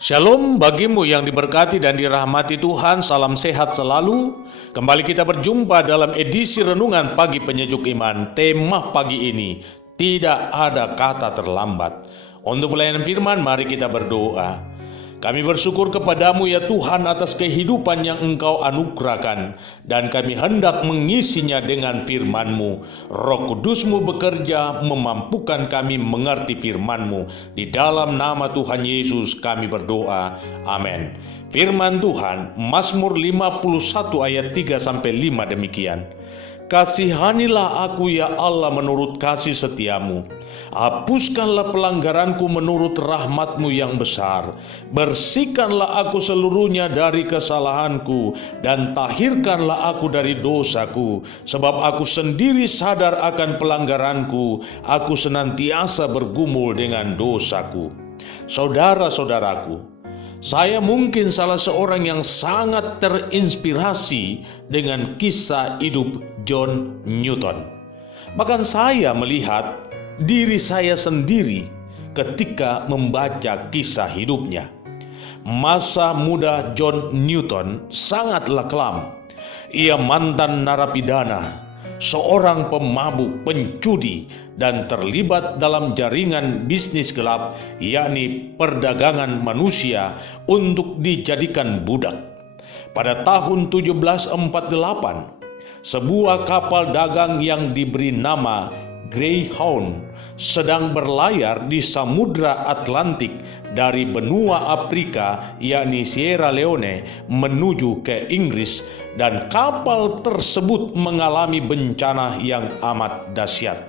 Shalom bagimu yang diberkati dan dirahmati Tuhan, salam sehat selalu. Kembali kita berjumpa dalam edisi Renungan Pagi Penyejuk Iman. Tema pagi ini, tidak ada kata terlambat. Untuk pelayanan firman, mari kita berdoa. Kami bersyukur kepadamu ya Tuhan atas kehidupan yang Engkau anugerahkan, dan kami hendak mengisinya dengan firman-Mu. Roh Kudus-Mu bekerja memampukan kami mengerti firman-Mu. Di dalam nama Tuhan Yesus kami berdoa. Amin. Firman Tuhan, Mazmur 51 ayat 3-5 demikian. Kasihanilah aku ya Allah menurut kasih setiamu. Hapuskanlah pelanggaranku menurut rahmat-Mu yang besar. Bersihkanlah aku seluruhnya dari kesalahanku, dan tahirkanlah aku dari dosaku. Sebab aku sendiri sadar akan pelanggaranku, aku senantiasa bergumul dengan dosaku. Saudara-saudaraku, saya mungkin salah seorang yang sangat terinspirasi dengan kisah hidup John Newton. Bahkan saya melihat diri saya sendiri ketika membaca kisah hidupnya. Masa muda John Newton sangatlah kelam. Ia mantan narapidana, seorang pemabuk, pencudi, dan terlibat dalam jaringan bisnis gelap, yakni perdagangan manusia untuk dijadikan budak. Pada tahun 1748, sebuah kapal dagang yang diberi nama Greyhound sedang berlayar di Samudra Atlantik dari benua Afrika, yakni Sierra Leone, menuju ke Inggris, dan kapal tersebut mengalami bencana yang amat dahsyat.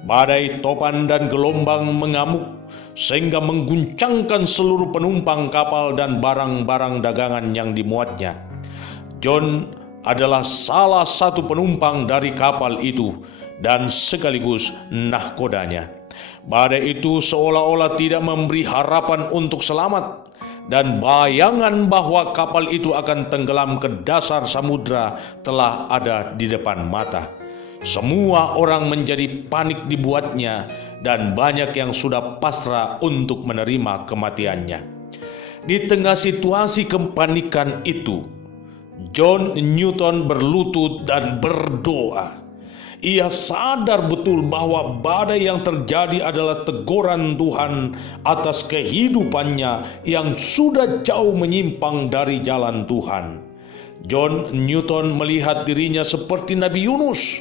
Badai topan dan gelombang mengamuk sehingga mengguncangkan seluruh penumpang kapal dan barang-barang dagangan yang dimuatnya. John adalah salah satu penumpang dari kapal itu dan sekaligus nahkodanya. Badai itu seolah-olah tidak memberi harapan untuk selamat, dan bayangan bahwa kapal itu akan tenggelam ke dasar samudra telah ada di depan mata. Semua orang menjadi panik dibuatnya, dan banyak yang sudah pasrah untuk menerima kematiannya. Di tengah situasi kepanikan itu, John Newton berlutut dan berdoa. Ia sadar betul bahwa badai yang terjadi adalah teguran Tuhan atas kehidupannya yang sudah jauh menyimpang dari jalan Tuhan. John Newton melihat dirinya seperti Nabi Yunus.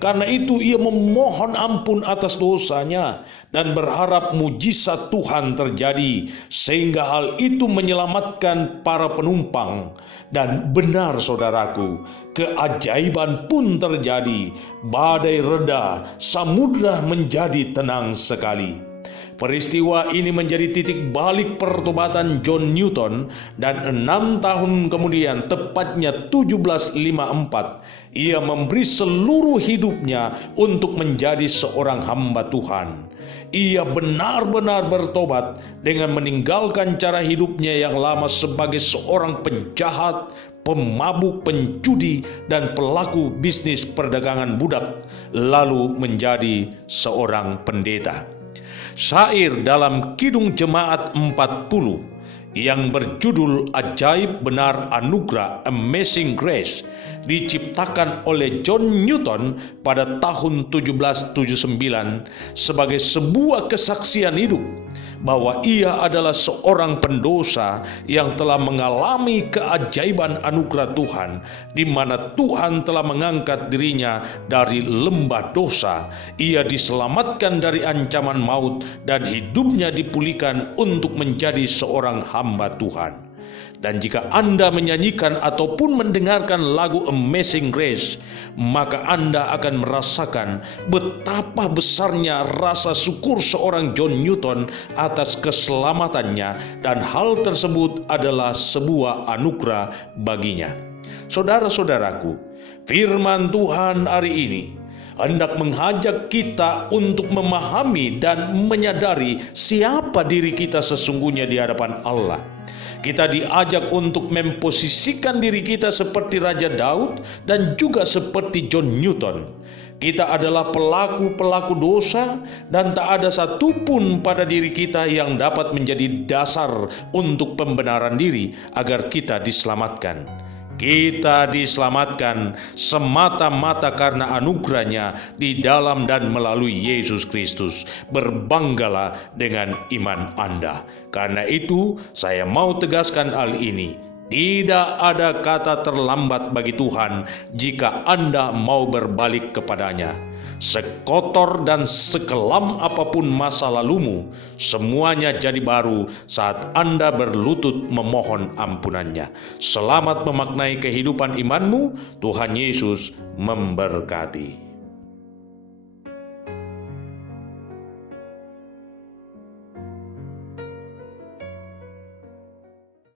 Karena itu ia memohon ampun atas dosanya dan berharap mujizat Tuhan terjadi, sehingga hal itu menyelamatkan para penumpang. Dan benar saudaraku, keajaiban pun terjadi. Badai reda, samudra menjadi tenang sekali. Peristiwa ini menjadi titik balik pertobatan John Newton, dan 6 tahun kemudian, tepatnya 1754, ia memberi seluruh hidupnya untuk menjadi seorang hamba Tuhan. Ia benar-benar bertobat dengan meninggalkan cara hidupnya yang lama sebagai seorang penjahat, pemabuk, pencudi, dan pelaku bisnis perdagangan budak, lalu menjadi seorang pendeta. Syair dalam Kidung Jemaat 40 yang berjudul Ajaib Benar Anugerah, Amazing Grace, diciptakan oleh John Newton pada tahun 1779 sebagai sebuah kesaksian hidup bahwa ia adalah seorang pendosa yang telah mengalami keajaiban anugerah Tuhan, di mana Tuhan telah mengangkat dirinya dari lembah dosa. Ia diselamatkan dari ancaman maut dan hidupnya dipulihkan untuk menjadi seorang hamba Tuhan. Dan jika Anda menyanyikan ataupun mendengarkan lagu Amazing Grace, maka Anda akan merasakan betapa besarnya rasa syukur seorang John Newton atas keselamatannya, dan hal tersebut adalah sebuah anugerah baginya. Saudara-saudaraku, firman Tuhan hari ini hendak mengajak kita untuk memahami dan menyadari siapa diri kita sesungguhnya di hadapan Allah. Kita diajak untuk memposisikan diri kita seperti Raja Daud dan juga seperti John Newton. Kita adalah pelaku-pelaku dosa dan tak ada satupun pada diri kita yang dapat menjadi dasar untuk pembenaran diri agar kita diselamatkan. Kita diselamatkan semata-mata karena anugerah-Nya di dalam dan melalui Yesus Kristus. Berbanggalah dengan iman Anda. Karena itu, saya mau tegaskan hal ini. Tidak ada kata terlambat bagi Tuhan jika Anda mau berbalik kepadanya. Sekotor dan sekelam apapun masa lalumu, semuanya jadi baru saat Anda berlutut memohon ampunan-Nya. Selamat memaknai kehidupan imanmu. Tuhan Yesus memberkati.